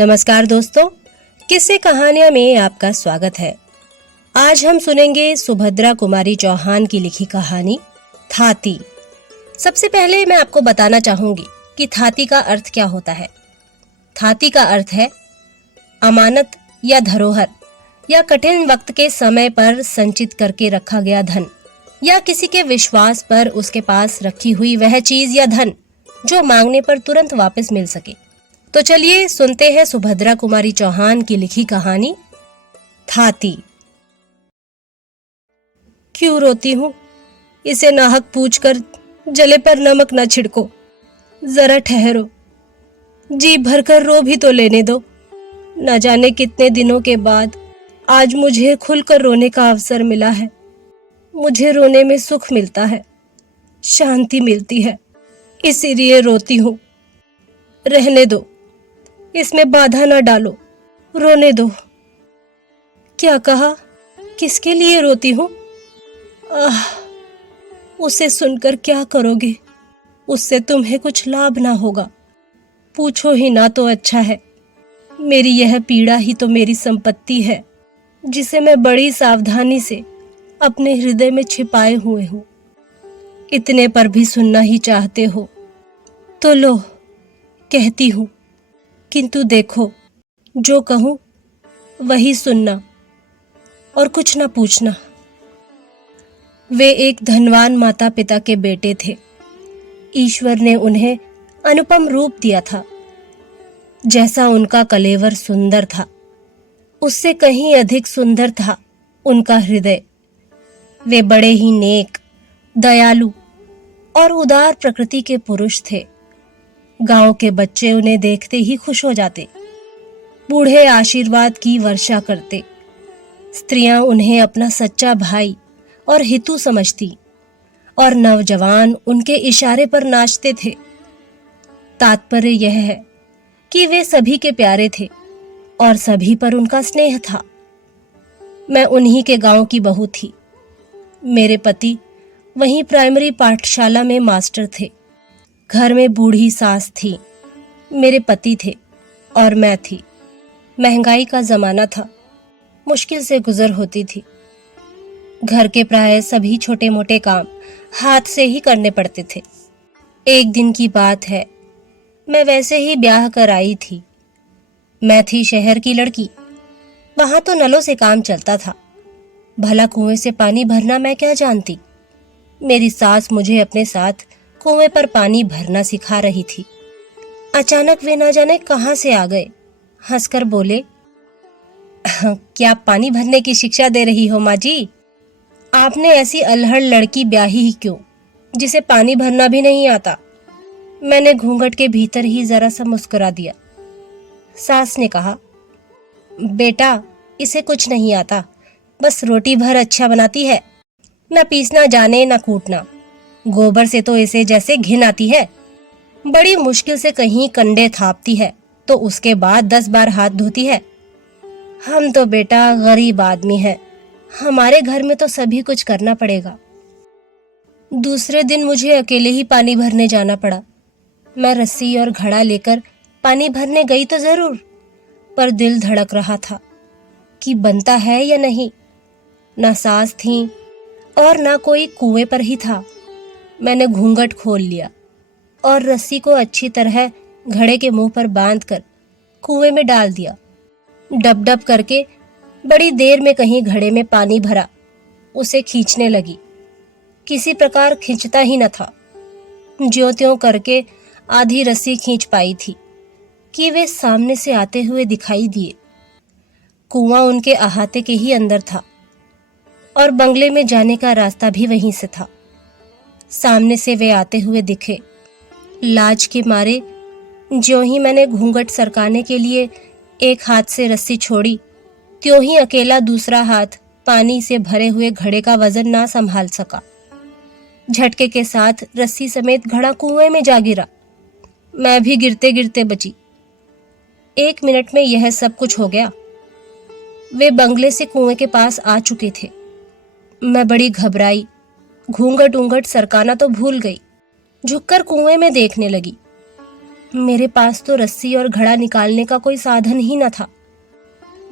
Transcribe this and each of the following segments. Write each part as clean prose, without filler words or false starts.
नमस्कार दोस्तों, किस्से कहानियां में आपका स्वागत है। आज हम सुनेंगे सुभद्रा कुमारी चौहान की लिखी कहानी थाती। सबसे पहले मैं आपको बताना चाहूंगी कि थाती का अर्थ क्या होता है। थाती का अर्थ है अमानत या धरोहर, या कठिन वक्त के समय पर संचित करके रखा गया धन, या किसी के विश्वास पर उसके पास रखी हुई वह चीज या धन जो मांगने पर तुरंत वापस मिल सके। तो चलिए सुनते हैं सुभद्रा कुमारी चौहान की लिखी कहानी थाती। क्यों रोती हूँ? इसे नाहक पूछकर जले पर नमक न छिड़को। जरा ठहरो, जी भरकर रो भी तो लेने दो। न जाने कितने दिनों के बाद आज मुझे खुलकर रोने का अवसर मिला है। मुझे रोने में सुख मिलता है, शांति मिलती है, इसीलिए रोती हूँ। रहने दो, इसमें बाधा न डालो, रोने दो। क्या कहा? किसके लिए रोती हूँ? उसे सुनकर क्या करोगे? उससे तुम्हें कुछ लाभ ना होगा। पूछो ही ना तो अच्छा है। मेरी यह पीड़ा ही तो मेरी संपत्ति है, जिसे मैं बड़ी सावधानी से अपने हृदय में छिपाए हुए हूँ। इतने पर भी सुनना ही चाहते हो तो लो, कहती हूँ। किंतु देखो, जो कहूँ वही सुनना और कुछ ना पूछना। वे एक धनवान माता पिता के बेटे थे। ईश्वर ने उन्हें अनुपम रूप दिया था। जैसा उनका कलेवर सुंदर था, उससे कहीं अधिक सुंदर था उनका हृदय। वे बड़े ही नेक, दयालु और उदार प्रकृति के पुरुष थे। गांव के बच्चे उन्हें देखते ही खुश हो जाते। बूढ़े आशीर्वाद की वर्षा करते। स्त्रियां उन्हें अपना सच्चा भाई और हितू समझती, और नौजवान उनके इशारे पर नाचते थे। तात्पर्य यह है कि वे सभी के प्यारे थे और सभी पर उनका स्नेह था। मैं उन्हीं के गांव की बहू थी। मेरे पति वहीं प्राइमरी पाठशाला में मास्टर थे। घर में बूढ़ी सास थी, मेरे पति थे और मैं थी। महंगाई का जमाना था, मुश्किल से गुजर होती थी। घर के प्राय सभी छोटे मोटे काम हाथ से ही करने पड़ते थे। एक दिन की बात है, मैं वैसे ही ब्याह कर आई थी। मैं थी शहर की लड़की। वहां तो नलों से काम चलता था। भला कुएं से पानी भरना मैं क्या जानती। मेरी सास मुझे अपने साथ कुएं पर पानी भरना सिखा रही थी। अचानक वे ना जाने कहां से आ गए। हंसकर बोले, क्या पानी भरने की शिक्षा दे रही हो माँ जी? आपने ऐसी अल्हड़ लड़की ब्याही ही क्यों, जिसे पानी भरना भी नहीं आता? मैंने घूंघट के भीतर ही जरा सा मुस्कुरा दिया। सास ने कहा, बेटा, इसे कुछ नहीं आता, बस रोटी भर अच्छा बनाती है। न पीसना जाने न कूटना। गोबर से तो इसे जैसे घिन आती है। बड़ी मुश्किल से कहीं कंडे थापती है तो उसके बाद 10 बार हाथ धोती है। हम तो बेटा गरीब आदमी हैं, हमारे घर में तो सभी कुछ करना पड़ेगा। दूसरे दिन मुझे अकेले ही पानी भरने जाना पड़ा। मैं रस्सी और घड़ा लेकर पानी भरने गई तो जरूर, पर दिल धड़क रहा था कि बनता है या नहीं। ना सास थी और ना कोई कुएं पर ही था। मैंने घूंघट खोल लिया और रस्सी को अच्छी तरह घड़े के मुंह पर बांधकर कुएं में डाल दिया। डब डब करके बड़ी देर में कहीं घड़े में पानी भरा। उसे खींचने लगी। किसी प्रकार खींचता ही न था। ज्यों त्यों करके आधी रस्सी खींच पाई थी कि वे सामने से आते हुए दिखाई दिए। कुआं उनके अहाते के ही अंदर था और बंगले में जाने का रास्ता भी वहीं से था। सामने से वे आते हुए दिखे। लाज के मारे ज्यों ही मैंने घूंघट सरकाने के लिए एक हाथ से रस्सी छोड़ी, त्यों ही अकेला दूसरा हाथ पानी से भरे हुए घड़े का वजन ना संभाल सका। झटके के साथ रस्सी समेत घड़ा कुएं में जा गिरा। मैं भी गिरते गिरते बची। 1 मिनट में यह सब कुछ हो गया। वे बंगले से कुएं के पास आ चुके थे। मैं बड़ी घबराई। घूंघट ऊंघट सरकाना तो भूल गई। झुककर कुएं में देखने लगी। मेरे पास तो रस्सी और घड़ा निकालने का कोई साधन ही न था।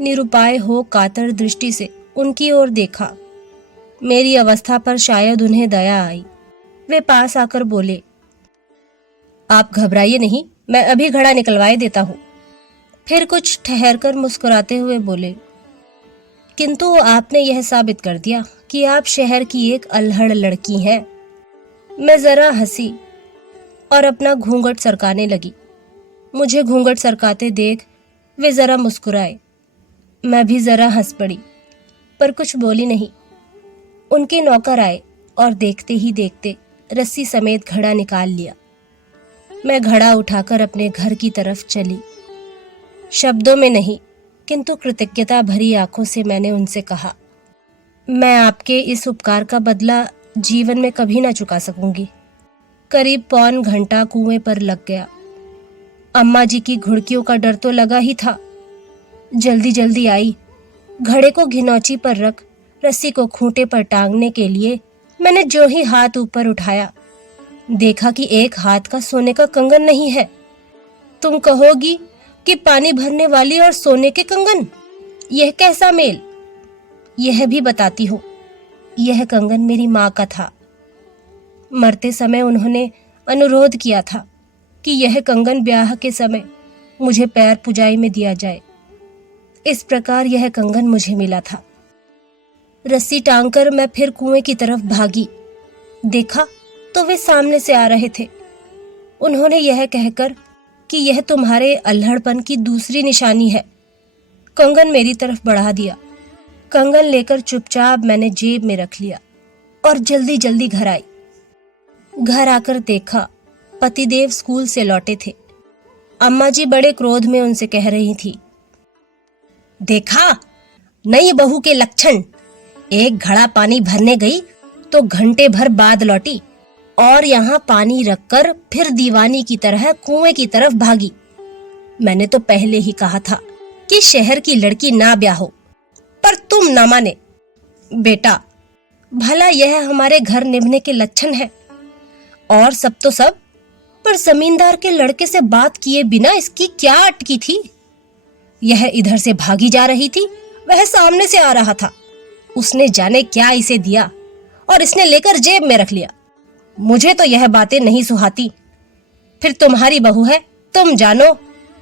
निरुपाय हो कातर दृष्टि से उनकी ओर देखा। मेरी अवस्था पर शायद उन्हें दया आई। वे पास आकर बोले, आप घबराइए नहीं, मैं अभी घड़ा निकलवाए देता हूँ। फिर कुछ ठहरकर मुस्कुराते हुए बोले, किंतु आपने यह साबित कर दिया कि आप शहर की एक अल्हड़ लड़की हैं। मैं जरा हंसी और अपना घूंघट सरकाने लगी। मुझे घूंघट सरकाते देख वे जरा मुस्कुराए। मैं भी जरा हंस पड़ी, पर कुछ बोली नहीं। उनके नौकर आए और देखते ही देखते रस्सी समेत घड़ा निकाल लिया। मैं घड़ा उठाकर अपने घर की तरफ चली। शब्दों में नहीं, किंतु कृतज्ञता भरी आंखों से मैंने उनसे कहा, मैं आपके इस उपकार का बदला जीवन में कभी ना चुका सकूंगी। करीब पौन घंटा कुएं पर लग गया। अम्मा जी की घुड़कियों का डर तो लगा ही था। जल्दी जल्दी आई। घड़े को घिनौची पर रख रस्सी को खूंटे पर टांगने के लिए मैंने जो ही हाथ ऊपर उठाया, देखा कि एक हाथ का सोने का कंगन नहीं है। तुम कहोगी कि पानी भरने वाली और सोने के कंगन, यह कैसा मेल? यह भी बताती हूँ। यह कंगन मेरी माँ का था। मरते समय उन्होंने अनुरोध किया था कि यह कंगन ब्याह के समय मुझे पैर पुजाई में दिया जाए। इस प्रकार यह कंगन मुझे मिला था। रस्सी टांगकर मैं फिर कुएं की तरफ भागी। देखा तो वे सामने से आ रहे थे। उन्होंने यह कहकर कि यह तुम्हारे अल्हड़पन की दूसरी निशानी है, कंगन मेरी तरफ बढ़ा दिया। कंगन लेकर चुपचाप मैंने जेब में रख लिया और जल्दी जल्दी घर आई। घर आकर देखा पतिदेव स्कूल से लौटे थे। अम्मा जी बड़े क्रोध में उनसे कह रही थी, देखा नई बहू के लक्षण, एक घड़ा पानी भरने गई तो घंटे भर बाद लौटी और यहाँ पानी रखकर फिर दीवानी की तरह कुएं की तरफ भागी। मैंने तो पहले ही कहा था कि शहर की लड़की ना ब्याहो, पर तुम ना माने। बेटा, भला यह हमारे घर निभने के लक्षण है? और सब तो सब, पर जमींदार के लड़के से बात किए बिना इसकी क्या अटकी थी? यह इधर से भागी जा रही थी, वह सामने से आ रहा था। उसने जाने क्या इसे दिया और इसने लेकर जेब में रख लिया। मुझे तो यह बातें नहीं सुहाती। फिर तुम्हारी बहू है, तुम जानो,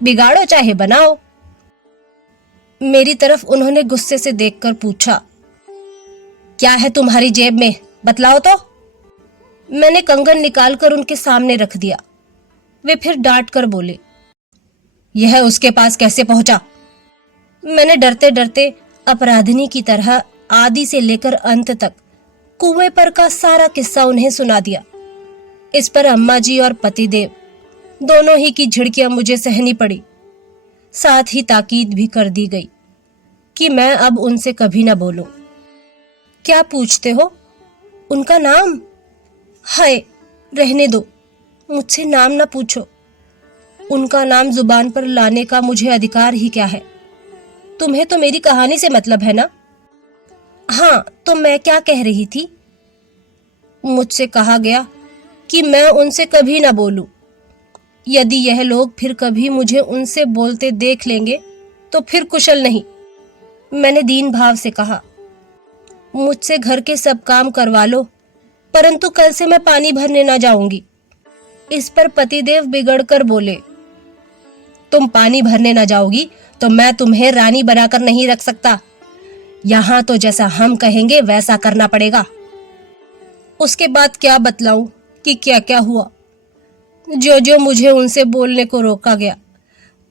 बिगाड़ो चाहे बनाओ। मेरी तरफ उन्होंने गुस्से से देखकर पूछा, क्या है तुम्हारी जेब में, बतलाओ तो। मैंने कंगन निकालकर उनके सामने रख दिया। वे फिर डांट कर बोले, यह उसके पास कैसे पहुंचा? मैंने डरते डरते अपराधिनी की तरह आदि से लेकर अंत तक कुएं पर का सारा किस्सा उन्हें सुना दिया। इस पर अम्मा जी और पतिदेव दोनों ही की झिड़कियां मुझे सहनी पड़ी। साथ ही ताकीद भी कर दी गई कि मैं अब उनसे कभी ना बोलूं। क्या पूछते हो? उनका नाम? हाय, रहने दो, मुझसे नाम ना पूछो। उनका नाम जुबान पर लाने का मुझे अधिकार ही क्या है? तुम्हें तो मेरी कहानी से मतलब है ना? हाँ, तो मैं क्या कह रही थी? मुझसे कहा गया कि मैं उनसे कभी ना बोलूं। यदि यह लोग फिर कभी मुझे उनसे बोलते देख लेंगे तो फिर कुशल नहीं। मैंने दीन भाव से कहा, मुझसे घर के सब काम करवा लो, परंतु कल से मैं पानी भरने ना जाऊंगी। इस पर पतिदेव बिगड़कर बोले, तुम पानी भरने ना जाओगी तो मैं तुम्हें रानी बनाकर नहीं रख सकता। यहाँ तो जैसा हम कहेंगे वैसा करना पड़ेगा। उसके बाद क्या बतलाऊं कि क्या क्या हुआ। जो जो मुझे उनसे बोलने को रोका गया,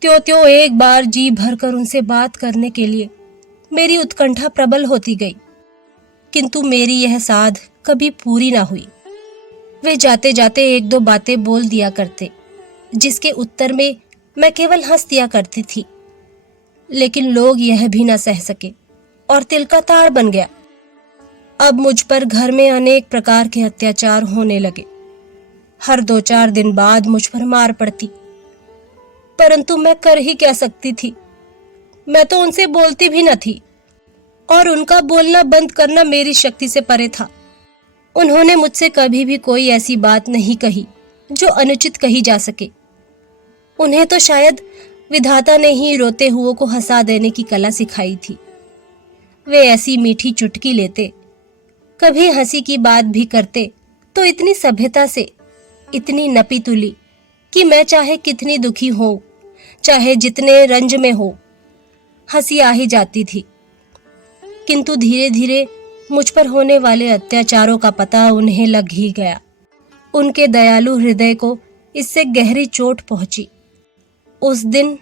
त्यों त्यों एक बार जी भरकर उनसे बात करने के लिए मेरी उत्कंठा प्रबल होती गई, किंतु मेरी यह साध कभी पूरी ना हुई। वे जाते जाते एक दो बातें बोल दिया करते, जिसके उत्तर में मैं केवल हंस दिया करती थी। लेकिन लोग यह भी ना सह सके और तिल का ताड़ बन गया। अब मुझ पर घर में अनेक प्रकार के अत्याचार होने लगे। हर 2-4 दिन बाद मुझ पर मार पड़ती, परंतु मैं कर ही क्या सकती थी? मैं तो उनसे बोलती भी न थी और उनका बोलना बंद करना मेरी शक्ति से परे था। उन्होंने मुझसे कभी भी कोई ऐसी बात नहीं कही जो अनुचित कही जा सके। उन्हें तो शायद विधाता ने ही रोते हुओं को हंसा देने की कला सिखाई थी। वे ऐसी मीठी चुटकी लेते, कभी हंसी की बात भी करते तो इतनी सभ्यता से, इतनी नपी तुली कि मैं चाहे कितनी दुखी हो, चाहे जितने रंज में हो, हंसी आ ही जाती थी। किंतु धीरे धीरे मुझ पर होने वाले अत्याचारों का पता उन्हें लग ही गया। उनके दयालु हृदय को इससे गहरी चोट पहुंची। उस दिन,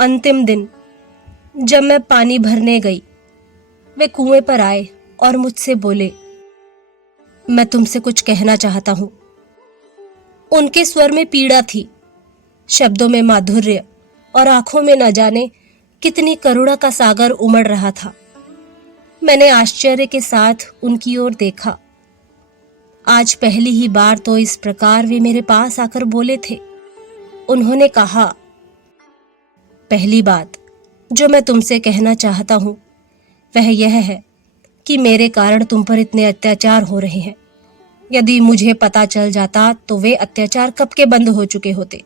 अंतिम दिन, जब मैं पानी भरने गई, वे कुएं पर आए और मुझसे बोले, मैं तुमसे कुछ कहना चाहता हूं। उनके स्वर में पीड़ा थी, शब्दों में माधुर्य और आंखों में न जाने कितनी करुणा का सागर उमड़ रहा था। मैंने आश्चर्य के साथ उनकी ओर देखा। आज पहली ही बार तो इस प्रकार वे मेरे पास आकर बोले थे। उन्होंने कहा, पहली बात जो मैं तुमसे कहना चाहता हूं वह यह है कि मेरे कारण तुम पर इतने अत्याचार हो रहे हैं। यदि मुझे पता चल जाता तो वे अत्याचार कब के बंद हो चुके होते।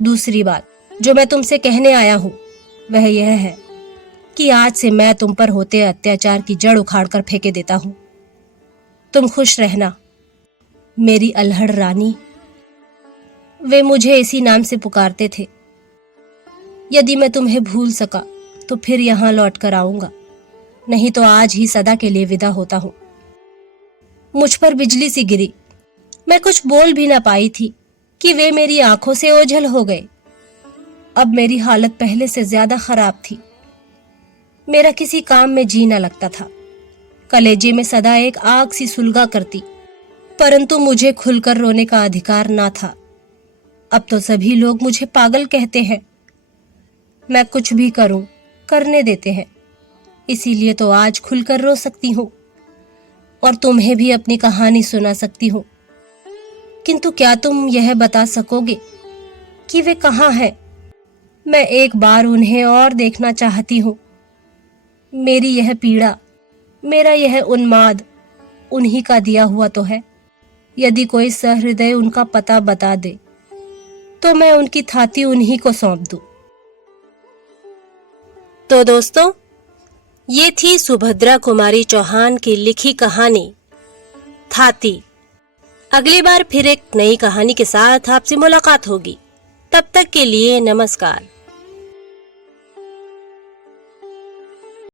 दूसरी बात जो मैं तुमसे कहने आया हूं वह यह है कि आज से मैं तुम पर होते अत्याचार की जड़ उखाड़ कर फेंके देता हूं। तुम खुश रहना, मेरी अल्हड़ रानी। वे मुझे इसी नाम से पुकारते थे। यदि मैं तुम्हें भूल सका तो फिर यहां लौट कर आऊंगा, नहीं तो आज ही सदा के लिए विदा होता हूं। मुझ पर बिजली सी गिरी। मैं कुछ बोल भी ना पाई थी कि वे मेरी आंखों से ओझल हो गए। अब मेरी हालत पहले से ज्यादा खराब थी। मेरा किसी काम में जी न लगता था। कलेजे में सदा एक आग सी सुलगा करती, परंतु मुझे खुलकर रोने का अधिकार ना था। अब तो सभी लोग मुझे पागल कहते हैं। मैं कुछ भी करूं, करने देते हैं। इसीलिए तो आज खुलकर रो सकती हूं और तुम्हें भी अपनी कहानी सुना सकती हूं। किंतु क्या तुम यह बता सकोगे कि वे कहाँ हैं? मैं एक बार उन्हें और देखना चाहती हूं। मेरी यह पीड़ा, मेरा यह उन्माद उन्हीं का दिया हुआ तो है। यदि कोई सहृदय उनका पता बता दे तो मैं उनकी थाती उन्हीं को सौंप दूं। तो दोस्तों, ये थी सुभद्रा कुमारी चौहान की लिखी कहानी थाती। अगली बार फिर एक नई कहानी के साथ आपसे मुलाकात होगी। तब तक के लिए नमस्कार।